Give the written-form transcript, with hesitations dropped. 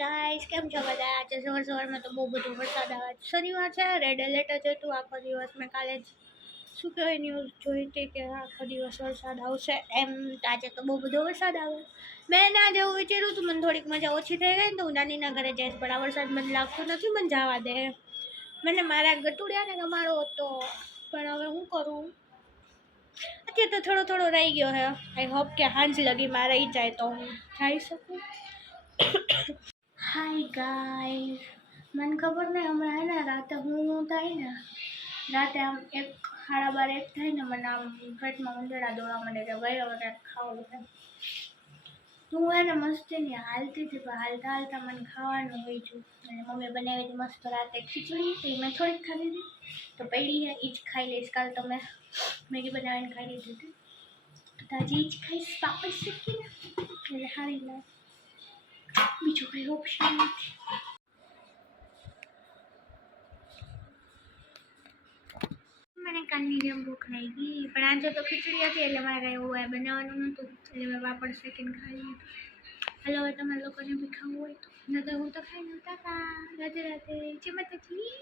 Guys, કેમ છો બધા? આજે સવારમાં તો બહુ બધો વરસાદ આવે છે. શનિવાર છે, રેડ એલર્ટ જ હતું આખો દિવસ. મેં કાલે જ શું કહેવાય ન્યૂઝ જોઈ હતી કે આખો દિવસ વરસાદ આવશે એમ. તો આજે તો બહુ બધો વરસાદ આવે. મેં ના જેવું વિચાર્યું હતું, મને થોડીક મજા ઓછી થઈ ગઈ ને તો હું નાનીના ઘરે જઈશ, પણ આ વરસાદ મને લાગતો નથી મને જવા દે. મને મારા ગટુડિયાને રમાડો હતો, પણ હવે હું કરું? અત્યારે તો થોડો થોડો રહી ગયો હે. આઈ હોપ કે સાંજ લગીમાં રહી જાય તો હું જઈ શકું. હાય ગાઈસ, મને ખબર નહીં હમણાં હે ને રાતે હું થાય ને રાતે આમ 1:30 1 થાય ને મને આમ પેટમાં ઉંદરડા દોડવા માંડે કે ભાઈ હવે કંઈક ખાવું છે. હું હે ને મસ્તીની હાલતી હતી, પણ હાલતા હાલતા મને ખાવાનું હોય છું. અને મમ્મી બનાવી હતી મસ્ત રાતે ખીચડી, તો મેં થોડીક ખાધી હતી, તો પડી હે એ જ ખાઈ લઈશ. કાલ તો મેં મેગી બનાવીને ખાઈ લીધી હતી, તો આજે એ જ ખાઈશ પાપડ શીખીને, એટલે સારી લાગે. બીજું કંઈ ઓપ્શન નથી. મને કાલની જેમ ભૂખ લાગી, પણ આજે તો ખીચડી હતી એટલે મારે કાંઈ એવું બનાવવાનું નહોતું, એટલે મેં પાપડ શેકીને ખાઈ લીધું. હાલો, હવે તમારા લોકોને બી ખાવું હોય તો, ન તો હું તો ખાઈ નહોતા. રાધે રાધે, જય માતાજી.